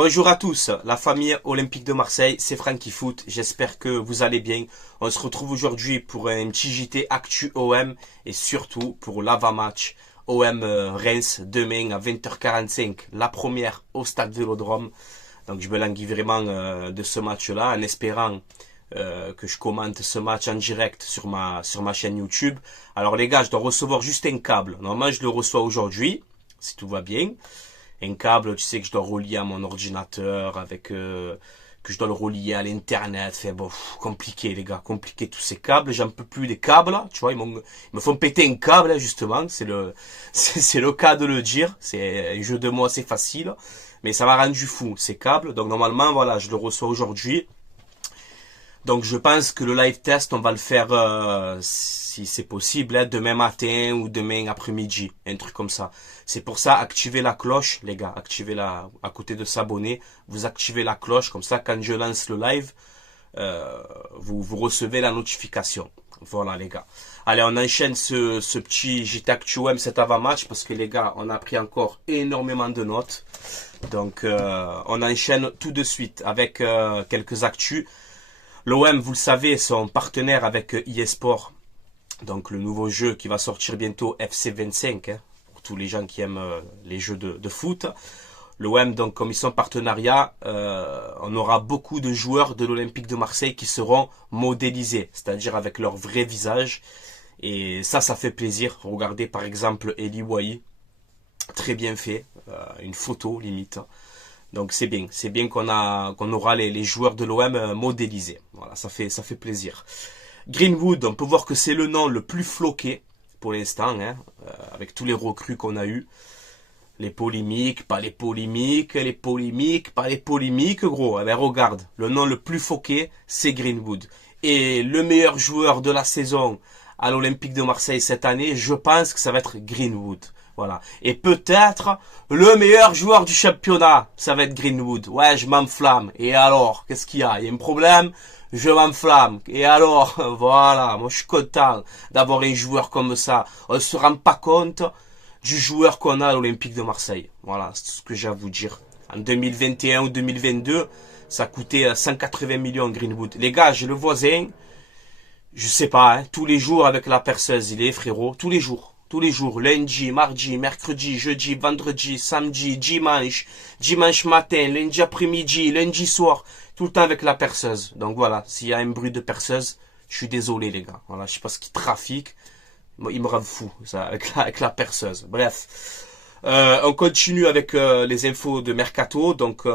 Bonjour à tous, la famille olympique de Marseille, c'est Francky Foot, j'espère que vous allez bien. On se retrouve aujourd'hui pour un petit JT Actu OM et surtout pour l'avant-match OM Reims demain à 20h45, la première au stade Vélodrome. Donc je me languis vraiment de ce match-là en espérant que je commente ce match en direct sur ma chaîne YouTube. Alors les gars, je dois recevoir juste un câble. Normalement je le reçois aujourd'hui, si tout va bien. Un câble, tu sais, que je dois relier à mon ordinateur, que je dois le relier à l'internet. Fait bon, compliqué les gars, compliqué tous ces câbles. J'en peux plus des câbles, tu vois, ils me font péter un câble justement. C'est le cas de le dire. C'est un jeu de mots assez facile, mais ça m'a rendu fou ces câbles. Donc normalement, voilà, je le reçois aujourd'hui. Donc je pense que le live test, on va le faire si c'est possible, demain matin ou demain après-midi, un truc comme ça. C'est pour ça, activez la cloche, les gars, activez-la à côté de s'abonner. Vous activez la cloche, comme ça, quand je lance le live, vous recevez la notification. Voilà, les gars. Allez, on enchaîne ce petit JT Actu OM, cet avant-match, parce que les gars, on a pris encore énormément de notes. Donc, on enchaîne tout de suite avec quelques actus. L'OM, vous le savez, sont partenaires avec eSport, donc le nouveau jeu qui va sortir bientôt, FC25, pour tous les gens qui aiment les jeux de foot. L'OM, donc comme ils sont partenariat, on aura beaucoup de joueurs de l'Olympique de Marseille qui seront modélisés, c'est-à-dire avec leur vrai visage. Et ça fait plaisir. Regardez par exemple Eli Wahi, très bien fait, une photo limite. Donc c'est bien qu'on aura les joueurs de l'OM modélisés. Voilà, ça fait plaisir. Greenwood, on peut voir que c'est le nom le plus floqué pour l'instant, avec tous les recrues qu'on a eu. Les polémiques, pas les polémiques, les polémiques, pas les polémiques, gros. Eh ben regarde, le nom le plus floqué, c'est Greenwood. Et le meilleur joueur de la saison à l'Olympique de Marseille cette année, je pense que ça va être Greenwood. Voilà. Et peut-être le meilleur joueur du championnat, ça va être Greenwood. Ouais, je m'enflamme. Et alors, qu'est-ce qu'il y a? Il y a un problème? Je m'enflamme. Et alors, voilà. Moi, je suis content d'avoir un joueur comme ça. On ne se rend pas compte du joueur qu'on a à l'Olympique de Marseille. Voilà, c'est ce que j'ai à vous dire. En 2021 ou 2022, ça coûtait 180 millions Greenwood. Les gars, j'ai le voisin, je sais pas, tous les jours avec la perceuse, il est frérot, tous les jours. Tous les jours, lundi, mardi, mercredi, jeudi, vendredi, samedi, dimanche matin, lundi après-midi, lundi soir, tout le temps avec la perceuse. Donc voilà, s'il y a un bruit de perceuse, je suis désolé les gars. Voilà, je sais pas ce qui trafique, il me rend fou ça avec la perceuse. Bref, on continue avec les infos de Mercato. Donc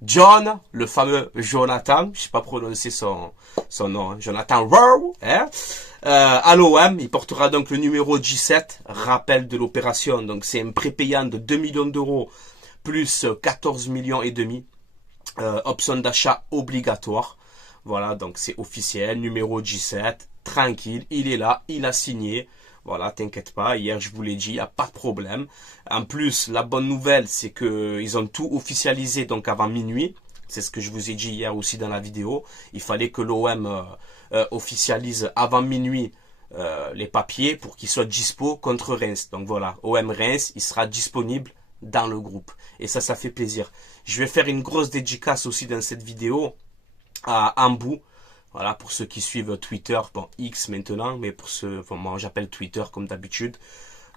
John, le fameux Jonathan, je sais pas prononcer son nom, Jonathan Rowe, à l'OM, il portera donc le numéro 17, rappel de l'opération, donc c'est un prépayant de 2 millions d'euros plus 14 millions et demi, option d'achat obligatoire, voilà, donc c'est officiel, numéro 17, tranquille, il est là, il a signé. Voilà, t'inquiète pas, hier je vous l'ai dit, il n'y a pas de problème. En plus, la bonne nouvelle, c'est qu'ils ont tout officialisé donc avant minuit. C'est ce que je vous ai dit hier aussi dans la vidéo. Il fallait que l'OM officialise avant minuit les papiers pour qu'ils soient dispo contre Reims. Donc voilà, OM Reims, il sera disponible dans le groupe. Et ça fait plaisir. Je vais faire une grosse dédicace aussi dans cette vidéo à Ambou. Voilà, pour ceux qui suivent Twitter, bon, X maintenant, mais pour ceux, enfin, moi j'appelle Twitter comme d'habitude.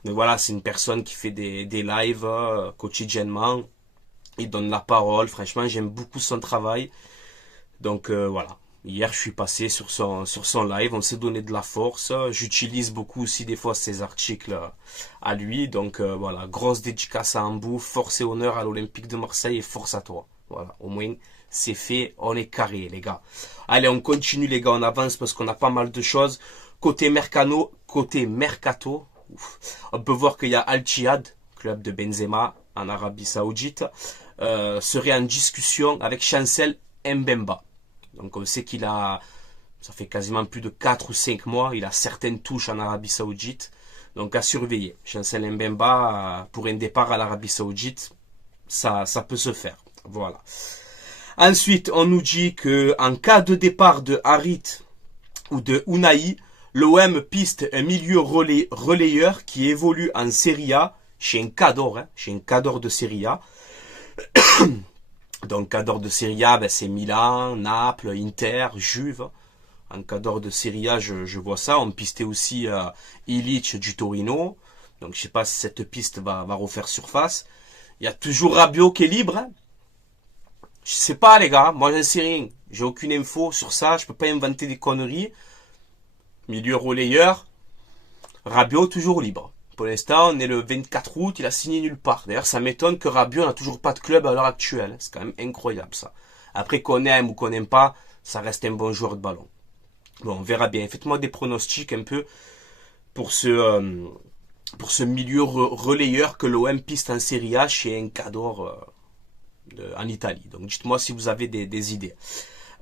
Mais voilà, c'est une personne qui fait des lives quotidiennement. Il donne la parole, franchement, j'aime beaucoup son travail. Donc voilà, hier je suis passé sur son live, on s'est donné de la force. J'utilise beaucoup aussi des fois ses articles à lui. Donc voilà, grosse dédicace à Ambou, force et honneur à l'Olympique de Marseille et force à toi. Voilà, au moins c'est fait, on est carré les gars. Allez, on continue les gars, on avance parce qu'on a pas mal de choses. Côté Mercato, on peut voir qu'il y a Al-Ittihad, club de Benzema en Arabie Saoudite, serait en discussion avec Chancel Mbemba. Donc on sait qu'il a, ça fait quasiment plus de 4 ou 5 mois, il a certaines touches en Arabie Saoudite. Donc à surveiller. Chancel Mbemba, pour un départ à l'Arabie Saoudite, ça peut se faire. Voilà. Ensuite, on nous dit que en cas de départ de Harit ou de Unai, l'OM piste un milieu relayeur qui évolue en Serie A chez un cadre de Serie A. Donc, cadre de Serie A, ben, c'est Milan, Naples, Inter, Juve. En cadre de Serie A, je vois ça. On pistait aussi Illich du Torino. Donc, je sais pas si cette piste va refaire surface. Il y a toujours Rabiot qui est libre. Hein. Je sais pas, les gars. Moi, j'en sais rien. J'ai aucune info sur ça. Je peux pas inventer des conneries. Milieu relayeur. Rabiot toujours libre. Pour l'instant, on est le 24 août. Il a signé nulle part. D'ailleurs, ça m'étonne que Rabiot n'a toujours pas de club à l'heure actuelle. C'est quand même incroyable, ça. Après, qu'on aime ou qu'on n'aime pas, ça reste un bon joueur de ballon. Bon, on verra bien. Faites-moi des pronostics un peu pour ce milieu relayeur que l'OM piste en Serie A chez Encador en Italie. Donc dites-moi si vous avez des idées.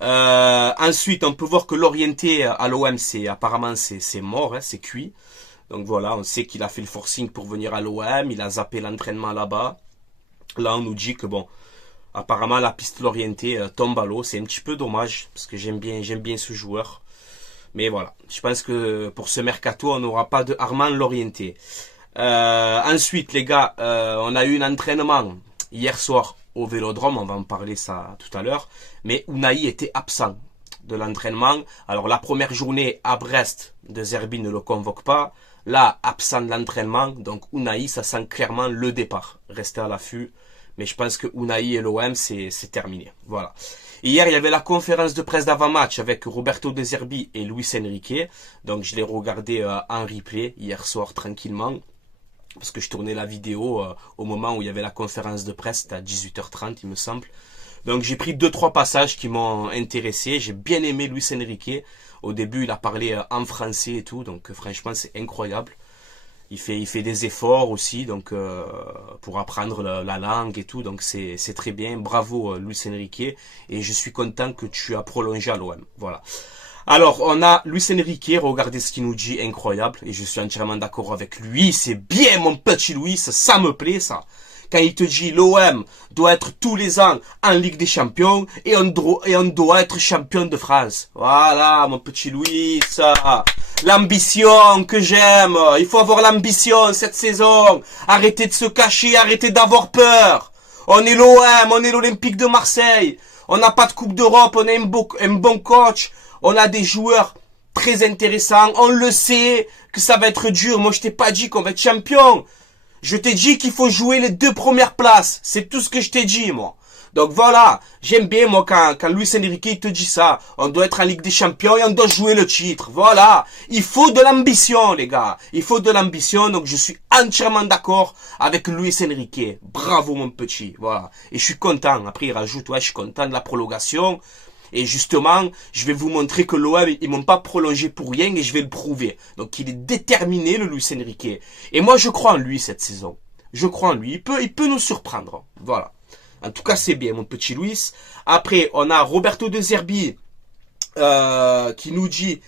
Ensuite, on peut voir que l'orienté à l'OM, apparemment c'est mort, hein, c'est cuit. Donc voilà, on sait qu'il a fait le forcing pour venir à l'OM, il a zappé l'entraînement là-bas. Là, on nous dit que bon, apparemment la piste l'orienté tombe à l'eau. C'est un petit peu dommage parce que j'aime bien ce joueur. Mais voilà, je pense que pour ce mercato, on n'aura pas de Armand Lorienté. Ensuite, les gars, on a eu un entraînement hier soir au Vélodrome, on va en parler ça tout à l'heure. Mais Unai était absent de l'entraînement. Alors la première journée à Brest, De Zerbi ne le convoque pas. Là, absent de l'entraînement, donc Unai, ça sent clairement le départ. Restez à l'affût. Mais je pense que Unai et l'OM, c'est terminé. Voilà. Hier, il y avait la conférence de presse d'avant-match avec Roberto De Zerbi et Luis Enrique. Donc, je l'ai regardé en replay hier soir tranquillement. Parce que je tournais la vidéo au moment où il y avait la conférence de presse. C'était à 18h30, il me semble. Donc, j'ai pris 2-3 passages qui m'ont intéressé. J'ai bien aimé Luis Enrique. Au début, il a parlé en français et tout. Donc, franchement, c'est incroyable. Il fait des efforts aussi, donc pour apprendre la langue et tout, donc c'est très bien. Bravo Luis Enrique, et je suis content que tu as prolongé à l'OM. Voilà. Alors on a Luis Enrique, regardez ce qu'il nous dit, incroyable, et je suis entièrement d'accord avec lui. C'est bien mon petit Luis, ça me plaît ça. Quand il te dit l'OM doit être tous les ans en Ligue des Champions et on doit être champion de France. Voilà, mon petit Louis, ça. L'ambition que j'aime. Il faut avoir l'ambition cette saison. Arrêtez de se cacher, arrêtez d'avoir peur. On est l'OM, on est l'Olympique de Marseille. On n'a pas de Coupe d'Europe, on a un bon coach. On a des joueurs très intéressants. On le sait que ça va être dur. Moi, je t'ai pas dit qu'on va être champion. Je t'ai dit qu'il faut jouer les 2 premières places. C'est tout ce que je t'ai dit, moi. Donc voilà, j'aime bien, moi, quand Luis Enrique il te dit ça. On doit être en Ligue des Champions et on doit jouer le titre. Voilà. Il faut de l'ambition, les gars. Il faut de l'ambition. Donc je suis entièrement d'accord avec Luis Enrique. Bravo, mon petit. Voilà. Et je suis content. Après, il rajoute, ouais, je suis content de la prolongation. Et justement, je vais vous montrer que l'OM, ils m'ont pas prolongé pour rien et je vais le prouver. Donc il est déterminé, le Luis Enrique. Et moi, je crois en lui cette saison. Je crois en lui. Il peut nous surprendre. Voilà. En tout cas, c'est bien, mon petit Luis. Après, on a Roberto De Zerbi qui nous dit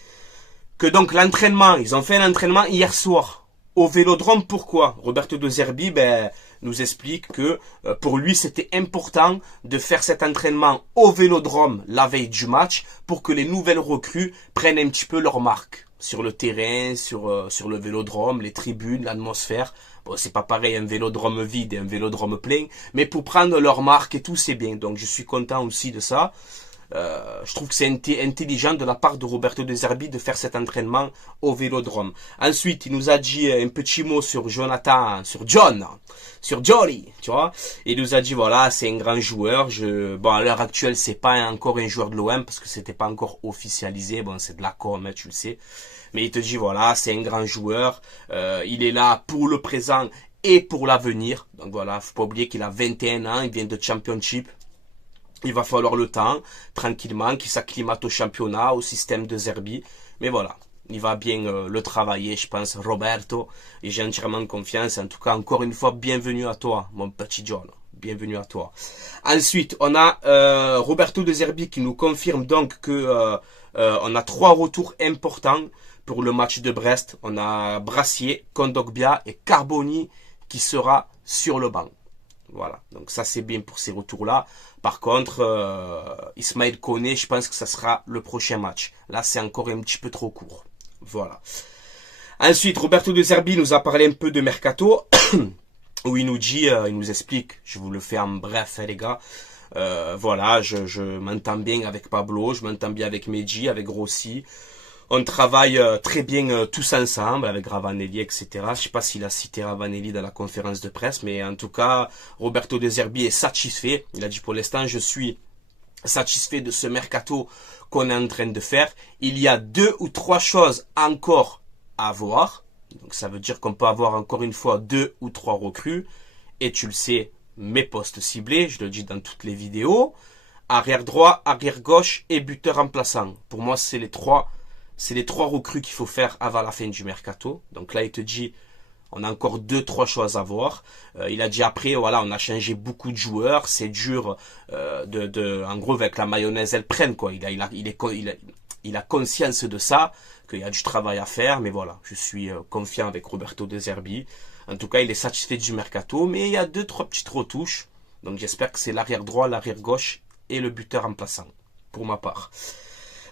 que donc l'entraînement, ils ont fait un entraînement hier soir au Vélodrome. Pourquoi? Roberto De Zerbi nous explique que pour lui, c'était important de faire cet entraînement au Vélodrome la veille du match pour que les nouvelles recrues prennent un petit peu leur marque sur le terrain, sur le Vélodrome, les tribunes, l'atmosphère. Bon, c'est pas pareil un Vélodrome vide et un Vélodrome plein, mais pour prendre leur marque et tout, c'est bien. Donc je suis content aussi de ça. Je trouve que c'est intelligent de la part de Roberto De Zerbi de faire cet entraînement au Vélodrome. Ensuite, il nous a dit un petit mot sur sur Johnny, tu vois. Il nous a dit voilà, c'est un grand joueur. Bon, à l'heure actuelle, c'est pas encore un joueur de l'OM parce que c'était pas encore officialisé. Bon, c'est de la com, hein, tu le sais. Mais il te dit voilà, c'est un grand joueur. Il est là pour le présent et pour l'avenir. Donc voilà, faut pas oublier qu'il a 21 ans, il vient de Championship. Il va falloir le temps, tranquillement, qu'il s'acclimate au championnat, au système de Zerbi. Mais voilà, il va bien le travailler, je pense, Roberto. Et j'ai entièrement confiance. En tout cas, encore une fois, bienvenue à toi, mon petit John. Bienvenue à toi. Ensuite, on a Roberto De Zerbi qui nous confirme donc que on a 3 retours importants pour le match de Brest. On a Brassier, Kondogbia et Carboni qui sera sur le banc. Voilà, donc ça c'est bien pour ces retours-là. Par contre, Ismaël Koné, je pense que ça sera le prochain match. Là, c'est encore un petit peu trop court. Voilà. Ensuite, Roberto De Zerbi nous a parlé un peu de mercato. où il nous dit, il nous explique, je vous le fais en bref, hein, les gars. Voilà, je m'entends bien avec Pablo, je m'entends bien avec Medji, avec Rossi. On travaille très bien tous ensemble avec Ravanelli, etc. Je sais pas s'il a cité Ravanelli dans la conférence de presse, mais en tout cas, Roberto De Zerbi est satisfait. Il a dit pour l'instant, je suis satisfait de ce mercato qu'on est en train de faire. Il y a 2 ou 3 choses encore à voir. Donc ça veut dire qu'on peut avoir encore une fois 2 ou 3 recrues. Et tu le sais, mes postes ciblés, je le dis dans toutes les vidéos. Arrière droit, arrière gauche et buteur remplaçant. Pour moi, c'est les trois recrues qu'il faut faire avant la fin du mercato. Donc là, il te dit, on a encore 2-3 choses à voir. Il a dit après, voilà, on a changé beaucoup de joueurs. C'est dur en gros, avec la mayonnaise, elle prenne, quoi. Il a conscience de ça, qu'il y a du travail à faire. Mais voilà, je suis confiant avec Roberto De Zerbi. En tout cas, il est satisfait du mercato. Mais il y a 2-3 petites retouches. Donc j'espère que c'est l'arrière droit, l'arrière gauche et le buteur remplaçant, pour ma part.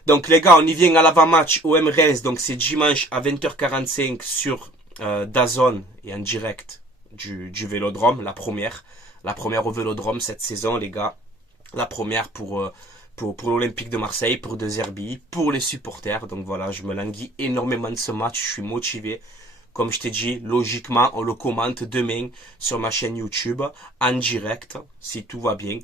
Donc les gars, on y vient à l'avant-match au MRS. Donc c'est dimanche à 20h45 sur DAZN et en direct du Vélodrome, la première au Vélodrome cette saison, les gars. La première pour l'Olympique de Marseille, pour De Zerbi, pour les supporters. Donc voilà, je me languis énormément de ce match, je suis motivé. Comme je t'ai dit, logiquement, on le commente demain sur ma chaîne YouTube, en direct, si tout va bien.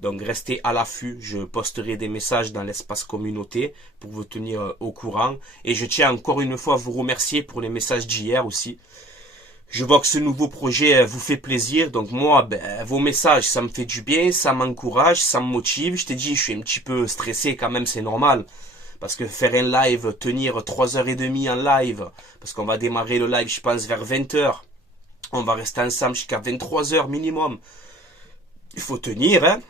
Donc restez à l'affût, je posterai des messages dans l'espace communauté pour vous tenir au courant. Et je tiens encore une fois à vous remercier pour les messages d'hier aussi. Je vois que ce nouveau projet vous fait plaisir, donc moi, vos messages, ça me fait du bien, ça m'encourage, ça me motive. Je t'ai dit, je suis un petit peu stressé quand même, c'est normal. Parce que faire un live, tenir 3h30 en live, parce qu'on va démarrer le live, je pense, vers 20h. On va rester ensemble jusqu'à 23h minimum. Il faut tenir, hein.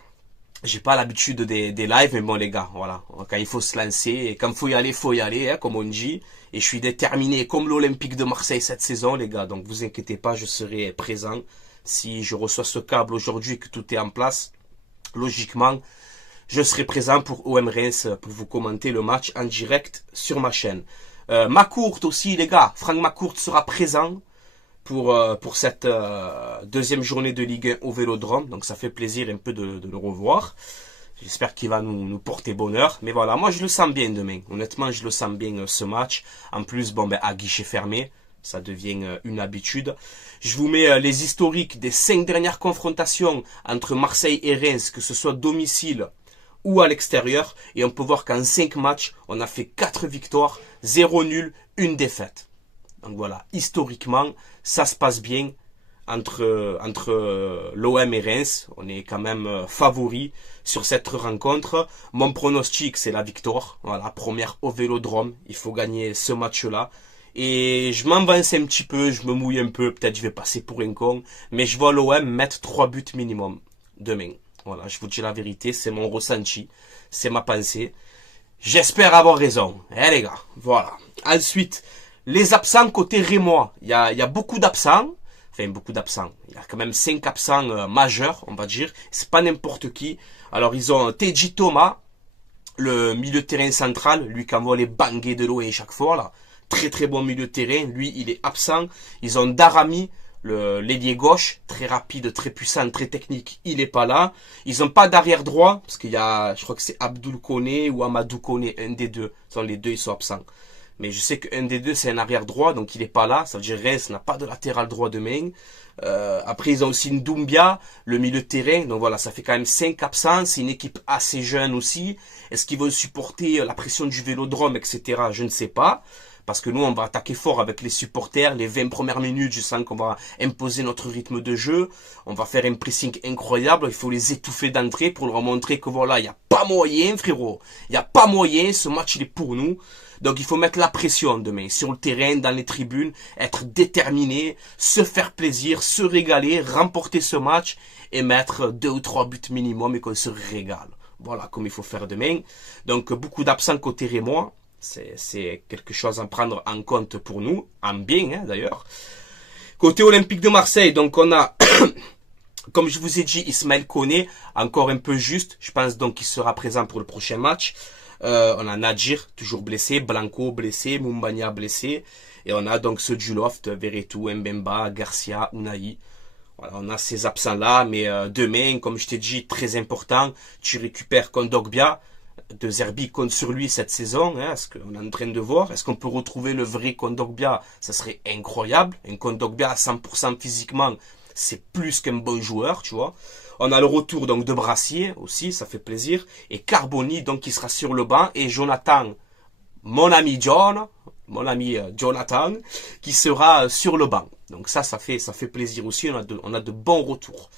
J'ai pas l'habitude des lives, mais bon les gars, voilà. Quand il faut se lancer, et quand il faut y aller, hein, comme on dit. Et je suis déterminé comme l'Olympique de Marseille cette saison, les gars. Donc vous inquiétez pas, je serai présent. Si je reçois ce câble aujourd'hui et que tout est en place, logiquement, je serai présent pour OM Reims pour vous commenter le match en direct sur ma chaîne. Macourt aussi, les gars. Franck Macourt sera présent pour cette deuxième journée de Ligue 1 au Vélodrome. Donc ça fait plaisir un peu de le revoir. J'espère qu'il va nous porter bonheur. Mais voilà, moi je le sens bien demain. Honnêtement, je le sens bien ce match. En plus, bon, à guichet fermé, ça devient une habitude. Je vous mets les historiques des 5 dernières confrontations entre Marseille et Reims, que ce soit domicile ou à l'extérieur. Et on peut voir qu'en 5 matchs, on a fait 4 victoires, 0 nul, 1 défaite. Donc voilà, historiquement, ça se passe bien entre l'OM et Reims. On est quand même favoris sur cette rencontre. Mon pronostic, c'est la victoire. Voilà, première au Vélodrome. Il faut gagner ce match-là. Et je m'avance un petit peu, je me mouille un peu. Peut-être je vais passer pour un con. Mais je vois l'OM mettre 3 buts minimum demain. Voilà, je vous dis la vérité, c'est mon ressenti. C'est ma pensée. J'espère avoir raison. Eh les gars, voilà. Ensuite, les absents côté rémois. Il y a beaucoup d'absents. Enfin, beaucoup d'absents. Il y a quand même 5 absents majeurs, on va dire. C'est pas n'importe qui. Alors, ils ont Teji Thomas, le milieu de terrain central. Lui qui envoie les bangers de l'OE chaque fois, là. Très très bon milieu de terrain. Lui, il est absent. Ils ont Darami, l'ailier gauche. Très rapide, très puissant, très technique. Il est pas là. Ils ont pas d'arrière droit. Parce qu'il y a, je crois que c'est Abdul Koné ou Amadou Koné. Un des deux. Les deux, ils sont absents. Mais je sais qu'un des deux, c'est un arrière droit, donc il n'est pas là. Ça veut dire Reims n'a pas de latéral droit demain. Après, ils ont aussi Ndoumbia, le milieu de terrain. Donc voilà, ça fait quand même 5 absents. C'est une équipe assez jeune aussi. Est-ce qu'ils vont supporter la pression du Vélodrome, etc. Je ne sais pas. Parce que nous, on va attaquer fort avec les supporters. Les 20 premières minutes, je sens qu'on va imposer notre rythme de jeu. On va faire un pressing incroyable. Il faut les étouffer d'entrée pour leur montrer que voilà, il n'y a pas moyen, frérot. Il n'y a pas moyen. Ce match, il est pour nous. Donc, il faut mettre la pression demain. Sur le terrain, dans les tribunes. Être déterminé. Se faire plaisir. Se régaler. Remporter ce match. Et mettre 2 ou 3 buts minimum et qu'on se régale. Voilà comme il faut faire demain. Donc, beaucoup d'absents côté rémois. C'est quelque chose à prendre en compte pour nous, en bien hein, d'ailleurs. Côté Olympique de Marseille, donc on a, comme je vous ai dit, Ismaël Koné, encore un peu juste. Je pense donc qu'il sera présent pour le prochain match. On a Nadjir, toujours blessé, Blanco blessé, Mumbagna blessé. Et on a donc ceux du loft, Veretout, Mbemba, Garcia, Unai. Voilà, on a ces absents-là, mais demain, comme je t'ai dit, très important, tu récupères Kondogbia. De Zerbi compte sur lui cette saison, hein, ce qu'on est en train de voir. Est-ce qu'on peut retrouver le vrai Kondogbia? Ça serait incroyable. Un Kondogbia à 100% physiquement, c'est plus qu'un bon joueur, tu vois. On a le retour donc de Brassier aussi, ça fait plaisir. Et Carboni, donc, qui sera sur le banc. Et Jonathan, mon ami Jonathan, qui sera sur le banc. Donc ça fait plaisir aussi. On a de bons retours.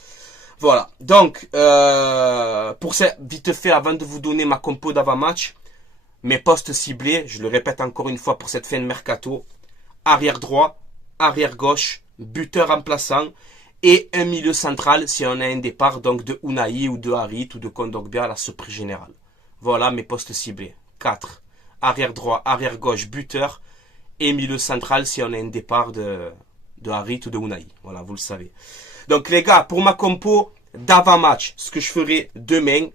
Voilà, donc, pour ça, vite fait, avant de vous donner ma compo d'avant-match, mes postes ciblés, je le répète encore une fois pour cette fin de mercato, arrière droit, arrière gauche, buteur remplaçant, et un milieu central si on a un départ, donc de Unai ou de Harit ou de Kondogbia à la surprise générale. Voilà mes postes ciblés. 4. Arrière droit, arrière gauche, buteur, et milieu central si on a un départ de Harit ou de Unai. Voilà, vous le savez. Donc les gars, pour ma compo d'avant-match, ce que je ferai demain,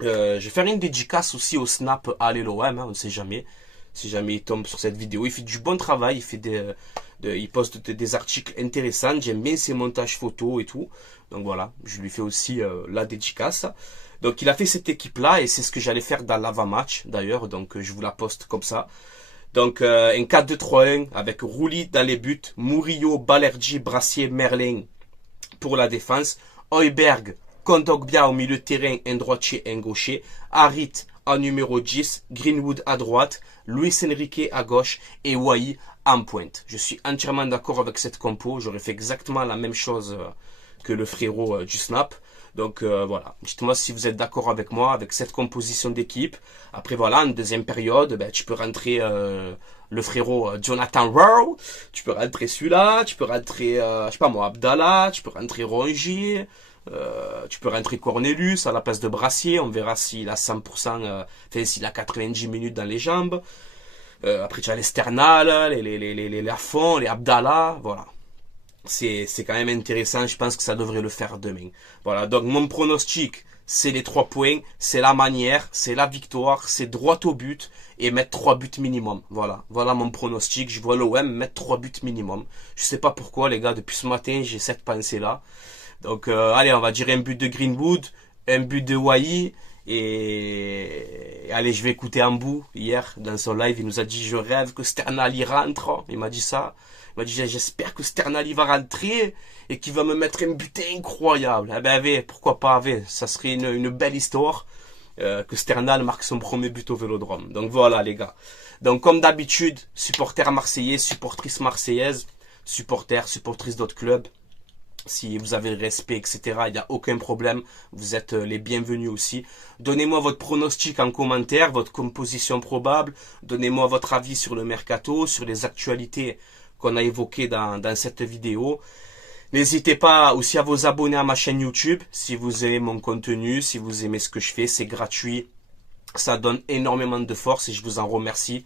je vais faire une dédicace aussi au Snap à l'OM, hein, on ne sait jamais. Si jamais il tombe sur cette vidéo, il fait du bon travail, il poste des articles intéressants, j'aime bien ses montages photos et tout. Donc voilà, je lui fais aussi la dédicace. Donc il a fait cette équipe-là et c'est ce que j'allais faire dans l'avant-match d'ailleurs, donc je vous la poste comme ça. Donc un 4-2-3-1 avec Rouli dans les buts, Murillo, Balerdi, Brassier, Merlin pour la défense, Højbjerg, Kondogbia au milieu de terrain, un droitier, un gaucher, Harit en numéro 10, Greenwood à droite, Luis Enrique à gauche et Wai en pointe. Je suis entièrement d'accord avec cette compo, j'aurais fait exactement la même chose que le frérot du Snap. Donc voilà, dites-moi si vous êtes d'accord avec moi, avec cette composition d'équipe. Après voilà, en deuxième période, ben, tu peux rentrer le frérot Jonathan Rowe, tu peux rentrer celui-là, tu peux rentrer, je sais pas moi, Abdallah, tu peux rentrer Rongier, tu peux rentrer Cornelius à la place de Brassier, on verra s'il a 100%, enfin s'il a 90 minutes dans les jambes. Après tu as les Sternal, les Lafont, les Abdallah, voilà. C'est quand même intéressant, je pense que ça devrait le faire demain. Voilà, donc mon pronostic, c'est les 3 points, c'est la manière, c'est la victoire, c'est droit au but et mettre 3 buts minimum. Voilà, voilà mon pronostic, je vois l'OM mettre 3 buts minimum. Je sais pas pourquoi les gars, depuis ce matin, j'ai cette pensée-là. Donc allez, on va dire un but de Greenwood, un but de Wai et allez, je vais écouter Ambou hier dans son live, il nous a dit je rêve que Sternal y rentre, il m'a dit ça. Il m'a dit j'espère que Sternal va rentrer et qu'il va me mettre un but incroyable. Eh ben pourquoi pas, ça serait une belle histoire que Sternal marque son premier but au Vélodrome. Donc voilà les gars. Donc comme d'habitude, supporters marseillais, supportrices marseillaises, supportrices d'autres clubs. Si vous avez le respect, etc., il n'y a aucun problème. Vous êtes les bienvenus aussi. Donnez-moi votre pronostic en commentaire, votre composition probable. Donnez-moi votre avis sur le mercato, sur les actualités qu'on a évoquées dans cette vidéo. N'hésitez pas aussi à vous abonner à ma chaîne YouTube si vous aimez mon contenu, si vous aimez ce que je fais. C'est gratuit. Ça donne énormément de force et je vous en remercie.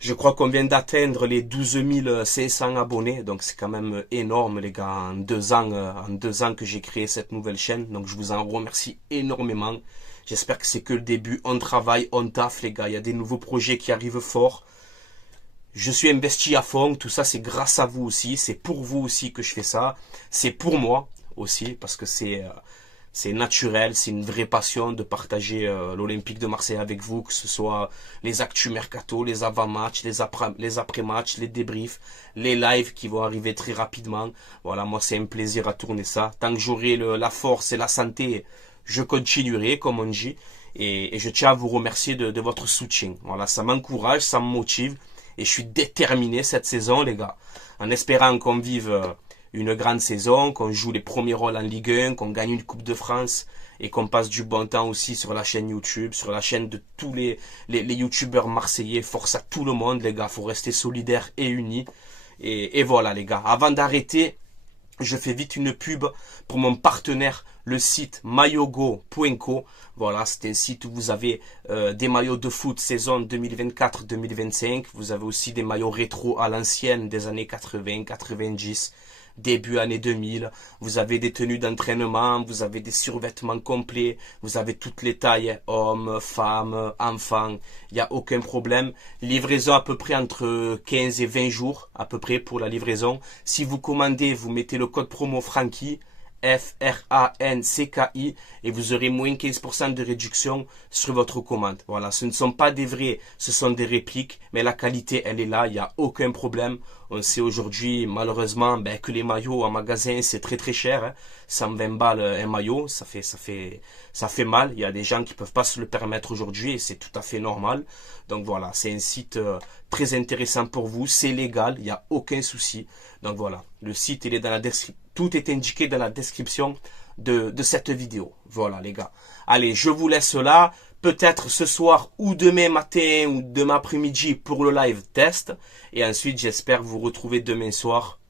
Je crois qu'on vient d'atteindre les 12 500 abonnés, donc c'est quand même énorme les gars, en 2 ans que j'ai créé cette nouvelle chaîne, donc je vous en remercie énormément. J'espère que c'est que le début, on travaille, on taffe les gars, il y a des nouveaux projets qui arrivent fort. Je suis investi à fond, tout ça c'est grâce à vous aussi, c'est pour vous aussi que je fais ça, c'est pour moi aussi, parce que c'est naturel, c'est une vraie passion de partager l'Olympique de Marseille avec vous, que ce soit les actus mercato, les avant-matchs, les après-matchs, les débriefs, les lives qui vont arriver très rapidement. Voilà, moi c'est un plaisir à tourner ça. Tant que j'aurai la force et la santé, je continuerai, comme on dit. Et je tiens à vous remercier de votre soutien. Voilà, ça m'encourage, ça me motive. Et je suis déterminé cette saison, les gars, en espérant qu'on vive une grande saison, qu'on joue les premiers rôles en Ligue 1, qu'on gagne une Coupe de France et qu'on passe du bon temps aussi sur la chaîne YouTube, sur la chaîne de tous les youtubeurs marseillais. Force à tout le monde, les gars, faut rester solidaires et unis. Et voilà, les gars, avant d'arrêter, je fais vite une pub pour mon partenaire le site maillogo.co. Voilà, c'est un site où vous avez des maillots de foot saison 2024-2025. Vous avez aussi des maillots rétro à l'ancienne des années 80, 90, début année 2000. Vous avez des tenues d'entraînement, vous avez des survêtements complets, vous avez toutes les tailles, hommes, femmes, enfants. Il n'y a aucun problème. Livraison à peu près entre 15 et 20 jours à peu près pour la livraison. Si vous commandez, vous mettez le code promo Franky. FRANCKI et vous aurez moins 15% de réduction sur votre commande. Voilà, ce ne sont pas des vrais, ce sont des répliques, mais la qualité elle est là, il n'y a aucun problème. On sait aujourd'hui malheureusement que les maillots en magasin c'est très très cher, hein. 120 balles un maillot, ça fait mal. Il y a des gens qui peuvent pas se le permettre aujourd'hui et c'est tout à fait normal. Donc voilà, c'est un site très intéressant pour vous, c'est légal, il n'y a aucun souci. Donc voilà, le site il est dans la description. Tout est indiqué dans la description de cette vidéo. Voilà les gars. Allez, je vous laisse là. Peut-être ce soir ou demain matin ou demain après-midi pour le live test. Et ensuite, j'espère vous retrouver demain soir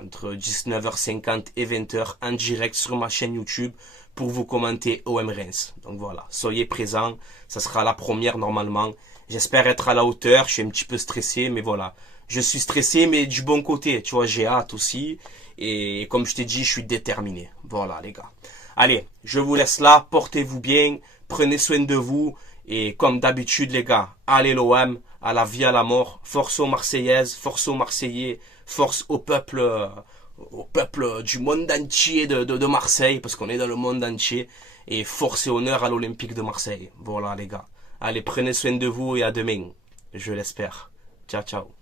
entre 19h50 et 20h en direct sur ma chaîne YouTube pour vous commenter OM Reims. Donc voilà, soyez présents. Ça sera la première normalement. J'espère être à la hauteur. Je suis un petit peu stressé, mais voilà. Je suis stressé, mais du bon côté. Tu vois, j'ai hâte aussi. Et comme je t'ai dit, je suis déterminé. Voilà, les gars. Allez, je vous laisse là. Portez-vous bien. Prenez soin de vous. Et comme d'habitude, les gars, allez l'OM, à la vie, à la mort. Force aux Marseillaises, force aux Marseillais, force au peuple du monde entier de Marseille, parce qu'on est dans le monde entier. Et force et honneur à l'Olympique de Marseille. Voilà, les gars. Allez, prenez soin de vous et à demain. Je l'espère. Ciao, ciao.